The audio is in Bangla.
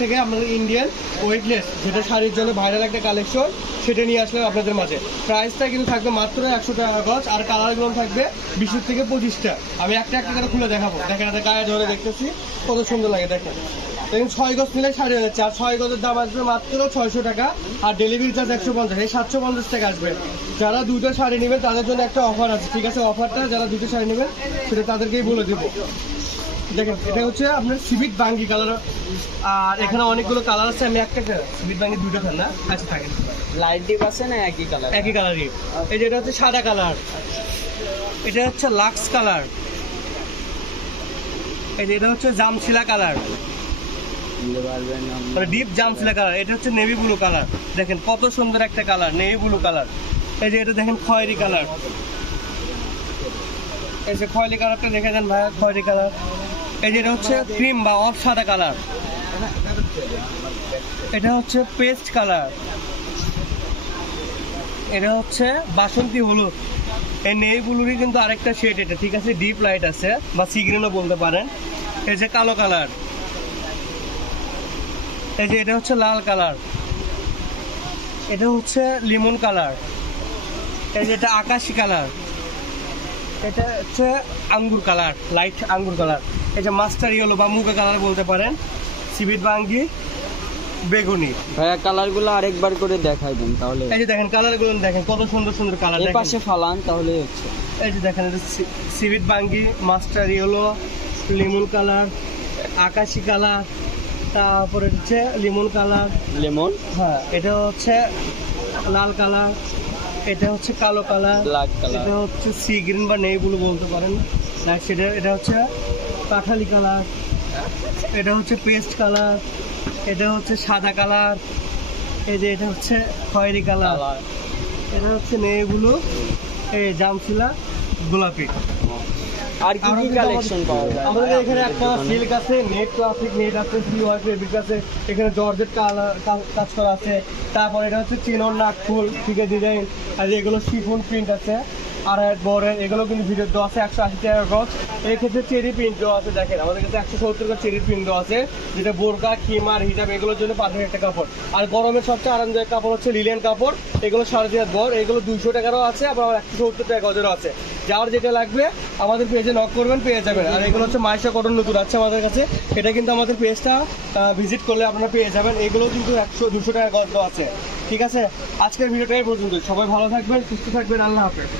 থেকে আমাদের ইন্ডিয়ান ওয়েটলেস যেটা শাড়ির জন্য ভাইরাল একটা কালেকশন সেটা নিয়ে আসলাম আপনাদের মাঝে। প্রাইসটা কিন্তু থাকবে মাত্র 100 টাকা গজ, আর কালারগুলো থাকবে 20 থেকে 25টা। আমি একটা একটা করে খুলে দেখাবো। দেখেন গায়ে ধরে দেখতেছি কত সুন্দর লাগে। দেখেন 6 গজ নিলে শাড়ি হয়ে যাচ্ছে, আর 6 গজের দাম আসবে মাত্র 600 টাকা, আর ডেলিভারি চার্জ 150, এই 750 টাকা আসবে। যারা দুটো শাড়ি নেবেন তাদের জন্য একটা অফার আছে, ঠিক আছে? অফারটা যারা দুটো শাড়ি নেবেন সেটা তাদেরকেই বলে দেবো। দেখেন এটা হচ্ছে আপনার সিভিট বাঙ্গি কালার, আর এখানে অনেকগুলো কালার আছে। আমি একটা সিভিট বাঙ্গি দুটো ফেল না, আচ্ছা থাকেন লাইট ডিপ আছে না একই কালার? একই কালারই। এই যে এটা হচ্ছে সাদা কালার, এটা হচ্ছে লাক্স কালার, এই যে এটা হচ্ছে জামশিলা কালার, মানে ডিপ জামশিলা কালার। এটা হচ্ছে নেভি ব্লু কালার। দেখেন কত সুন্দর একটা কালার, নেভি ব্লু কালার। এই যে এটা দেখেন খয়েরি কালার, এই যে খয়েরি কালারটা দেখে দেন ভাইয়া, খয়েরি কালার। এই যে এটা হচ্ছে ক্রিম বা অফ সাদা কালার, এটা হচ্ছে পেস্ট কালার, এটা হচ্ছে বাসন্তী হলুদ। এই নেই ব্লুরই কিন্তু আরেকটা শেড এটা, ঠিক আছে? ডিপ লাইট আছে বা সি গ্রিনও বলতে পারেন। এই যে কালো কালার, এই যে এটা হচ্ছে লাল কালার, এটা হচ্ছে লিমন কালার, এই যে এটা আকাশি কালার, এটা হচ্ছে আঙ্গুর কালার, লাইট আঙ্গুর কালার। এই যে মাস্টার ইয়েলো বা মুগা কালার বলতে পারেন। সিভিট বাঙ্গি বেগুনি। ভাইয়া কালারগুলো আরেকবার করে দেখাই দেন তাহলে। এই যে দেখেন কালারগুলো দেখেন কত সুন্দর সুন্দর কালার। এই পাশে ফালান তাহলে হচ্ছে। এই যে দেখেন এটা সিভিট বাঙ্গি, মাস্টার ইয়েলো, লেমন কালার, আকাশি কালার, তারপরে হচ্ছে লেমন কালার, লেমন, হ্যাঁ এটা হচ্ছে লাল কালার, এটা হচ্ছে কালো কালার, ব্ল্যাক কালার, এটা হচ্ছে সি গ্রিন বা নেই ব্লু বলতে পারেন। সেটা এটা হচ্ছে কাঠালি কালার, এটা হচ্ছে পেস্ট কালার, এটা হচ্ছে সাদা কালার, এই যে এটা হচ্ছে খয়েরি কালার, এটা হচ্ছে নেই ব্লু, এই জামশিলা গোলাপি। আর কি কি কালেকশন পাওয়া যায়? আমাদের এখানে একটা সিল্ক আছে, নেট ক্লাসিক নেট আছে, ফেব্রিক আছে, এখানে জর্জেট কাজ করা আছে। তারপর এটা হচ্ছে চিনন নাকফুল, ঠিক আছে ডিজাইন, আর এগুলো শিফন প্রিন্ট আছে। আর বড়ের এগুলো কিন্তু ভিডিও দেওয়া আছে 180 টাকা গজ। এই ক্ষেত্রে চেরি প্রিন্ট দেওয়া আছে। দেখেন আমাদের কাছে 170 টাকা চেরি প্রিন্ট দেওয়া আছে, যেটা বোরকা খিমার হিজাব এগুলোর জন্য পারফেক্ট একটা কাপড়। আর গরমের সবচেয়ে আরামদায়ক কাপড় হচ্ছে লিলেন কাপড়, এগুলো 3.5 গজ, এগুলো 200 টাকারও আছে, আবার 170 টাকা গজেরও আছে। যার যেটা লাগবে আমাদের পেজে নক করবেন, পেয়ে যাবেন। আর এগুলো হচ্ছে মাইশা কটন নতুন আছে আমাদের কাছে, এটা কিন্তু আমাদের পেজটা ভিজিট করলে আপনারা পেয়ে যাবেন। এগুলো কিন্তু 100-200 টাকা গজ দেওয়া আছে, ঠিক আছে? আজকের ভিডিওটাই পর্যন্ত। সবাই ভালো থাকবেন, সুস্থ থাকবেন, আল্লাহ হাফেজ।